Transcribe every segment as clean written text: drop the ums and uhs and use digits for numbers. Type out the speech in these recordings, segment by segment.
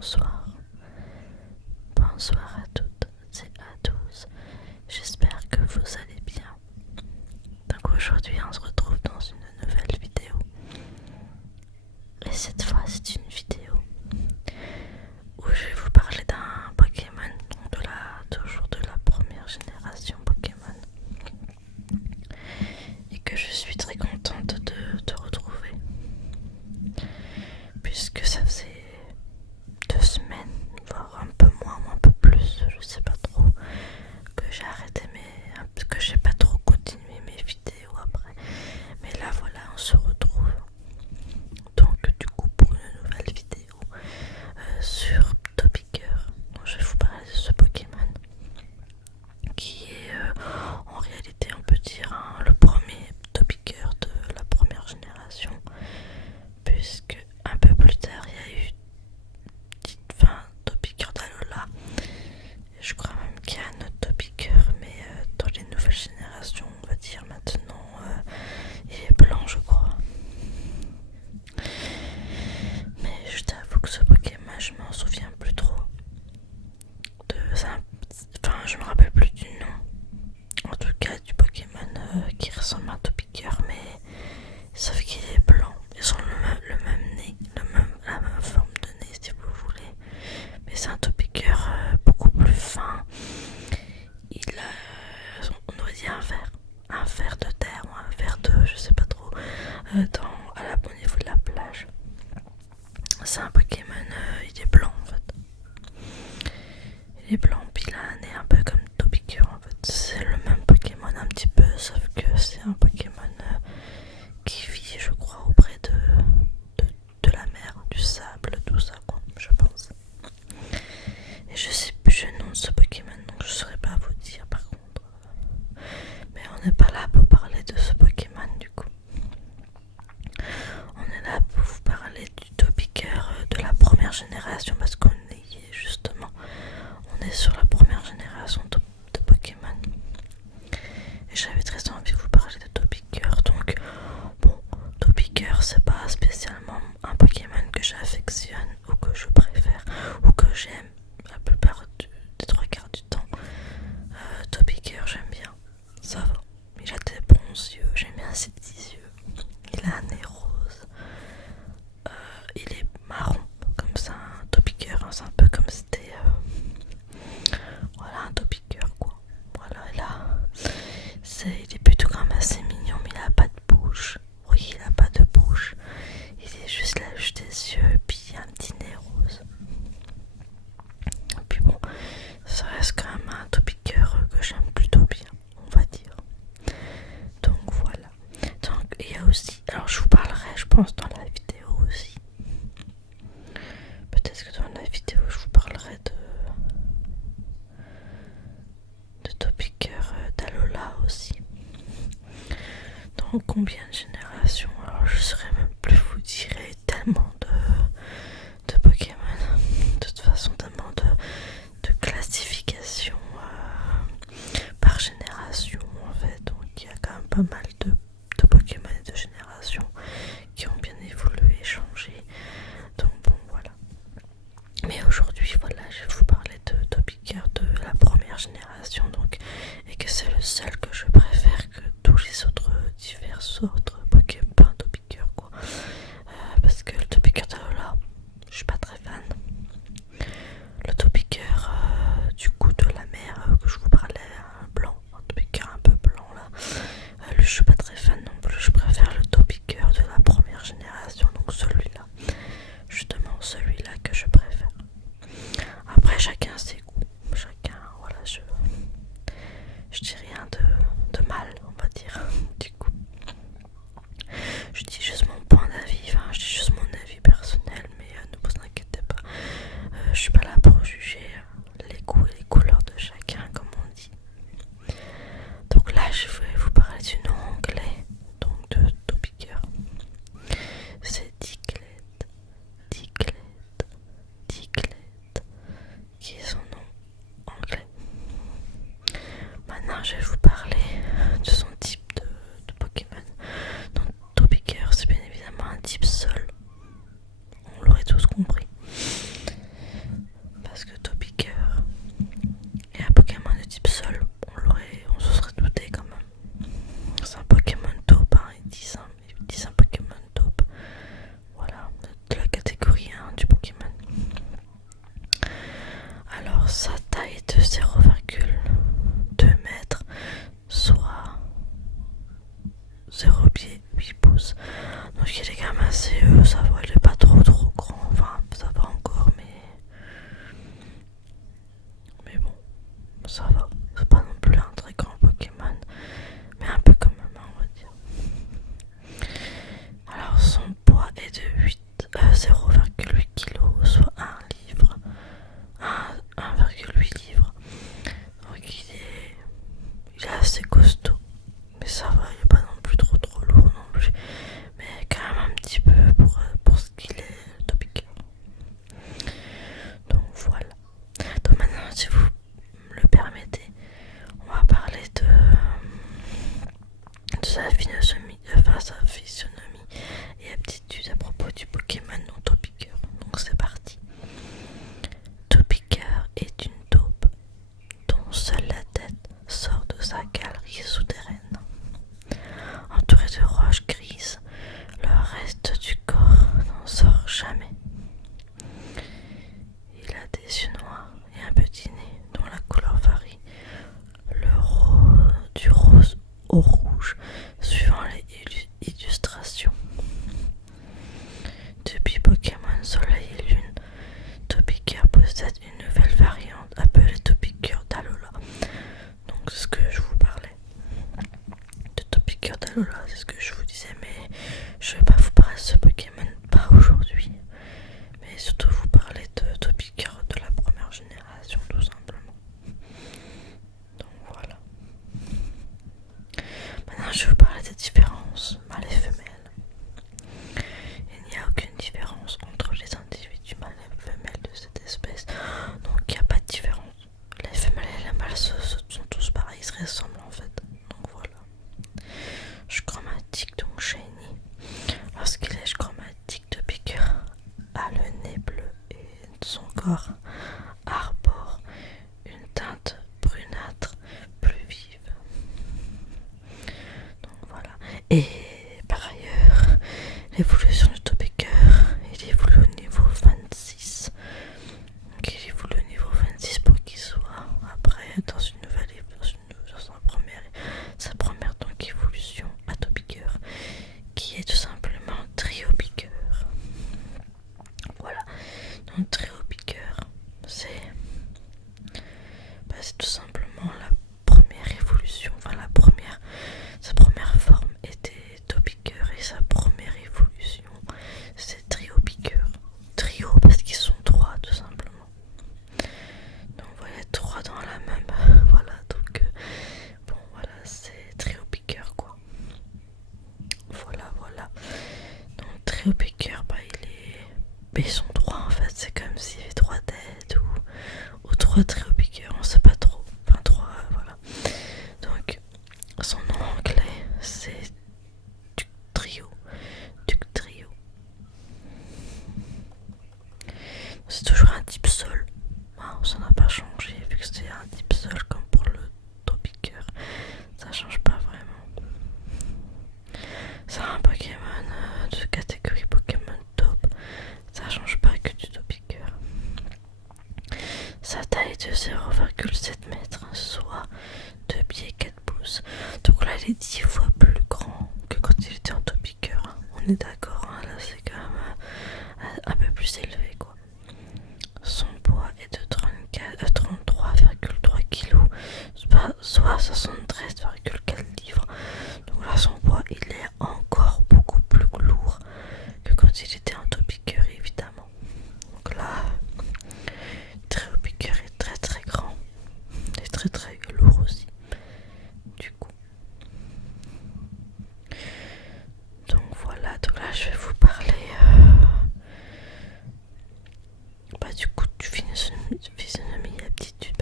bonsoir. Bonsoir à toutes et à tous. J'espère que vous allez bien. Donc aujourd'hui on se retrouve dans une nouvelle vidéo. Et cette fois c'est une vidéo où je vais vous parler d'un Pokémon, toujours de la première génération Pokémon. Et que je suis très contente de te retrouver. Puisque ça faisait 2 semaines, voire un peu moins ou un peu plus, je sais pas trop, que j'ai arrêté que j'ai pas trop continué mes vidéos après. Mais là voilà, on se retrouve. Donc du coup pour une nouvelle vidéo sur Topiqueur. Donc, je vais vous parler de ce Pokémon qui est en réalité on peut dire le premier Topiqueur de la première génération, puisque un peu plus tard il y a eu Topiqueur d'Alola. Je crois même qu'il y a un autre Topiqueur, mais dans les nouvelles générations, on va dire maintenant, il est blanc, je crois. Mais je t'avoue que ce Pokémon, je m'en souviens plus trop. Je me rappelle plus du nom. En tout cas, du Pokémon qui ressemble à un Topiqueur, mais sauf qu'il est blanc. Ils ont le même nez, la même forme de nez si vous voulez. Mais c'est un Topiqueur beaucoup plus fin. Il a, on aurait dit un ver de terre ou un ver de, je sais pas trop, au niveau de la plage. C'est un Pokémon, il est blanc en fait. Il est blanc, puis il a un nez un peu comme Topiqueur en fait. C'est le même Pokémon un petit peu, sauf que c'est un Pokémon qui vit, je crois, auprès de la mer, du sable, tout ça quoi, je pense. Et je sais plus le nom de ce Pokémon, donc je saurais pas vous dire par contre. Mais on n'est pas là pour parler de ce Pokémon du coup. On est là pour vous parler du Topiqueur de la première génération, parce qu'on est justement, on est sur la première génération de Pokémon. Et j'avais très envie de vous parler de Topiqueur. Donc bon, Topiqueur c'est pas spécialement un Pokémon que j'affectionne ou que je préfère ou que j'aime la plupart des 3/4 du temps. Topiqueur j'aime bien, ça va. Il a des bons yeux, j'aime bien ses petits yeux. Il a un nez rose. Il est marron, comme ça, un Topiqueur, c'est un peu comme si c'était voilà, un Topiqueur quoi. Voilà, et là, il est plutôt quand même assez mignon, mais il a pas de bouche. Oui, il a pas de bouche. Il est juste là, juste des yeux, et puis un petit nez rose. Et puis bon, ça reste quand même un Topiqueur que j'aime plutôt bien, on va dire. Donc voilà. Donc il y a aussi, alors je vous parlerai, je pense, dans la vidéo aussi. Peut-être que dans la vidéo, je vous parlerai de Topiqueur d'Alola aussi. Donc combien de générations? Alors je saurais même plus vous dire, tellement de Pokémon. De toute façon, tellement de classification par génération en fait. Donc il y a quand même pas mal de Pokémon et de générations qui ont bien évolué et changé. Donc bon voilà. Mais aujourd'hui voilà, je vais vous parler de Topiqueur de la première génération, donc, et que c'est le seul que je préfère que tous les autres divers autres Pokémon, pas un Topiqueur quoi. Parce que le Topiqueur d'Alola, je suis pas très fan. Le Topiqueur du coup de la mer que je vous parlais, blanc, un Topiqueur un peu blanc là, lui je suis pas très fan non plus. Je préfère le Topiqueur de la première génération, donc celui-là, justement celui-là que je préfère. Après chacun ses goûts, chacun, voilà, je dis rien de mal, on va dire, du coup. Je dis juste mon point d'avis, je dis juste mon avis personnel, mais ne vous inquiétez pas, je suis pas là pour juger les goûts et les couleurs de chacun, comme on dit. Donc là, je vais vous parler du nom anglais, donc de Topiqueur. C'est Diglett, qui est son nom anglais. Maintenant, je vais vous parler de son type de Pokémon. Donc, Topiqueur, c'est bien évidemment un type sol. On l'aurait tous compris. du rose au rouge, suivant les illustrations. Depuis Pokémon Soleil et Lune, Topiqueur possède une nouvelle variante appelée Topiqueur d'Alola. Donc c'est ce que je vous parlais de Topiqueur d'Alola, c'est ce que je vous disais, mais je vais pas vous parler de ce Pokémon, pas aujourd'hui, mais surtout vous parler de Topiqueur de la première génération, tout simplement. Donc voilà. Maintenant je vais vous parler des différences mâles et femelles. Il n'y a aucune différence entre les individus mâles et femelles de cette espèce, donc il n'y a pas de différence. Les femelles et les mâles sont tous pareils, ils se ressemblent en fait. Donc voilà. Chromatique, donc shiny. Lorsqu'il est chromatique, Topiqueur a le nez bleu et son corps arbore une teinte brunâtre plus vive. Donc voilà. Et par ailleurs, l'évolution du Topiqueur, il évolue au niveau 26. Donc il évolue au niveau 26 pour qu'il soit après dans une nouvelle sa première donc évolution à Topiqueur, qui est tout simplement Triopiqueur. Voilà. Donc Triopiqueur, c'est tout simplement la première évolution, enfin sa première forme était Topiqueur et sa première évolution c'est Triopiqueur. Trio parce qu'ils sont trois tout simplement. Donc voilà, trois dans la même. Voilà, donc bon voilà, c'est Triopiqueur quoi. Voilà. Donc Triopiqueur, ils sont trois en fait, c'est comme s'il y avait trois têtes ou trois Triopiqueurs, on sait pas trop. Enfin trois, voilà. Donc son nom anglais c'est Duc Trio. C'est toujours un type sol. Ça n'a pas changé vu que c'est un type sol comme pour le Topiqueur. Ça change pas vraiment. C'est un Pokémon de catégorie Pokémon top. Ça change pas que du Topiqueur. Sa taille est de 0,7 mètres, soit 2 pieds 4 pouces. Donc là il est 10 fois plus grand que quand il était en Topiqueur. On est d'accord, hein, là c'est quand même un peu plus élevé quoi. Son poids est de 33,3 kg, soit 73,4 livres. Donc là son poids il est encore beaucoup plus lourd que quand il était en Topiqueur évidemment. Donc là Triopiqueur est très très grand et très très lourd aussi du coup. Donc voilà, donc là je vais vous parler du coup du physionomie et aptitude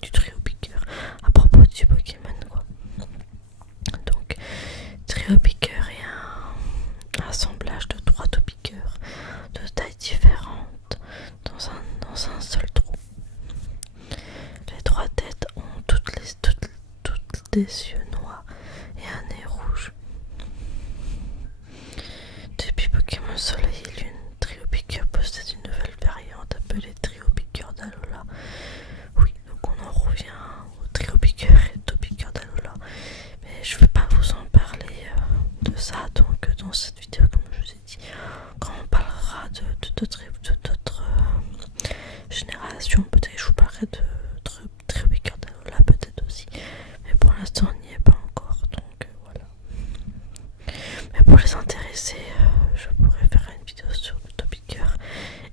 du Triopiqueur à propos du Pokémon quoi. Donc Triopiqueur est un assemblage de 3 Topiqueurs de tailles différentes dans un seul trou. Les 3 têtes ont toutes des yeux noirs et un nez rouge. Depuis Pokémon Soleil et Lune, Triopiqueur possède une nouvelle variante appelée Triopiqueur d'Alola. Oui, donc on en revient au Triopiqueur et au Topiqueur d'Alola. Mais je ne vais pas vous en parler de ça donc dans cette vidéo comme je vous ai dit. Quand on parlera d'autres générations, peut-être que je vous parlerai de Triopiqueur d'Alola peut-être aussi. Mais pour l'instant on n'y est pas encore donc voilà. Mais pour les intéressés, je pourrais faire une vidéo sur le Topiqueur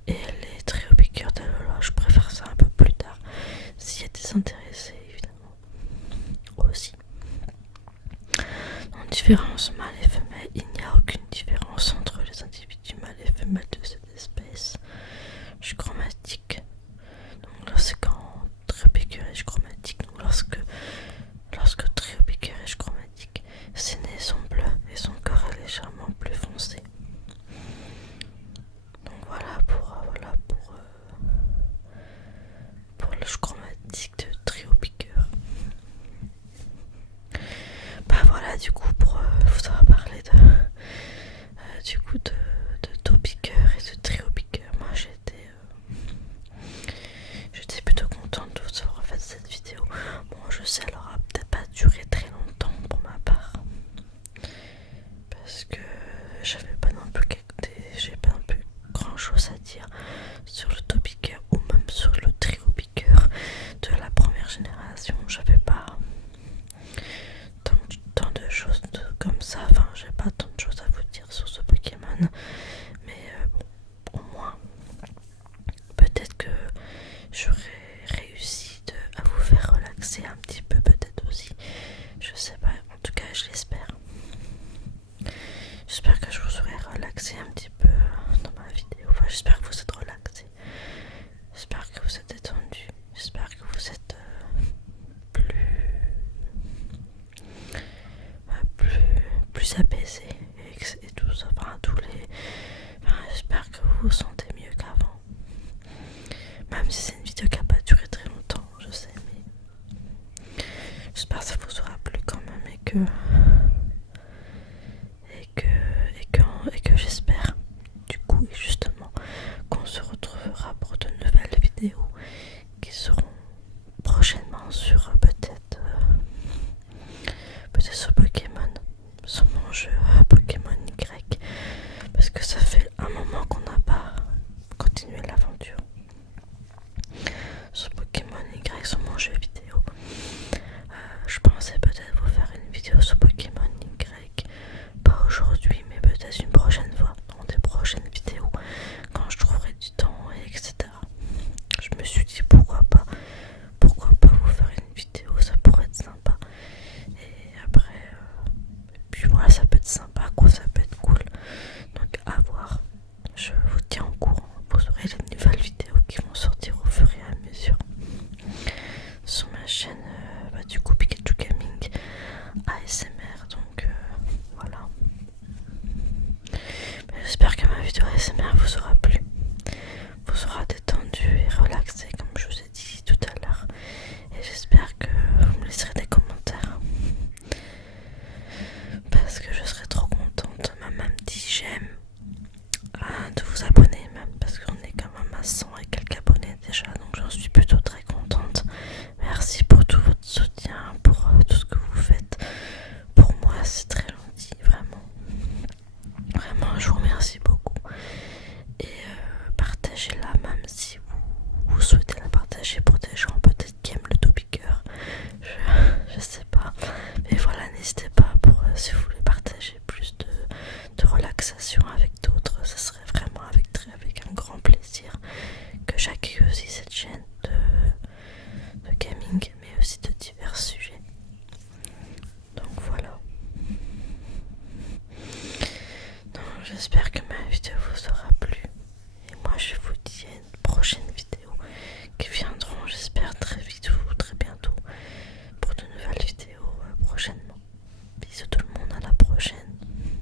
et les Triopiqueurs d'Alola. Je préfère ça un peu plus tard, s'il y a des intéressés évidemment aussi. En différence mâle et femelle, il n'y a aucune différence entre les individus mâles et femelles de cette espèce. Je suis chromatique. Donc là c'est quand Triopiqueur est chromatique. Donc lorsque Triopiqueur est chromatique, ses nez sont bleus et son corps est légèrement plus foncé. Donc voilà pour le chromatique de Triopiqueur. Bah voilà, du coup pour vous avoir et que j'espère du coup justement qu'on se retrouvera pour de nouvelles vidéos qui seront prochainement sur peut-être sur Pokémon, sur mon jeu Pokémon Y, parce que ça fait un moment qu'on n'a pas continué l'aventure sur Pokémon Y, sur mon jeu vidéo. Je pensais peut-être vous faire une vidéo sur Pokémon Y, pas aujourd'hui, mais peut-être une prochaine fois, dans des prochaines vidéos, quand je trouverai du temps, etc. Je me suis dit pourquoi pas vous faire une vidéo, ça pourrait être sympa. Et après, puis voilà, ça peut être sympa, quoi, ça peut être cool. Donc à voir, je vous tiens au courant, vous aurez les nouvelles vidéos qui vont sortir au fur et à mesure sur ma chaîne, du coup Pikachu Gaming ASMR, donc voilà. J'espère que ma vidéo ASMR vous aura plu, vous aura détendu et relaxé comme je vous ai dit tout à l'heure, et j'espère que vous me laisserez des commentaires parce que je serai trop contente, même un petit j'aime, de vous abonner même, parce qu'on est quand même à 100 et quelques abonnés déjà, donc j'en suis plutôt très contente. Merci pour tout votre soutien, pour tout ce que vous faites pour moi, c'est très gentil, vraiment. Vraiment, je vous remercie beaucoup. Et partagez-la, même si vous souhaitez la partager pour des gens peut-être qui aiment le topiqueur. Je sais pas. Mais voilà, n'hésitez pas si vous voulez partager plus de relaxation avec d'autres. Ce serait vraiment avec un grand plaisir que j'accueille aussi cette chaîne de gaming, mais aussi de divers sujets. Donc voilà. Donc, j'espère que ma vidéo vous aura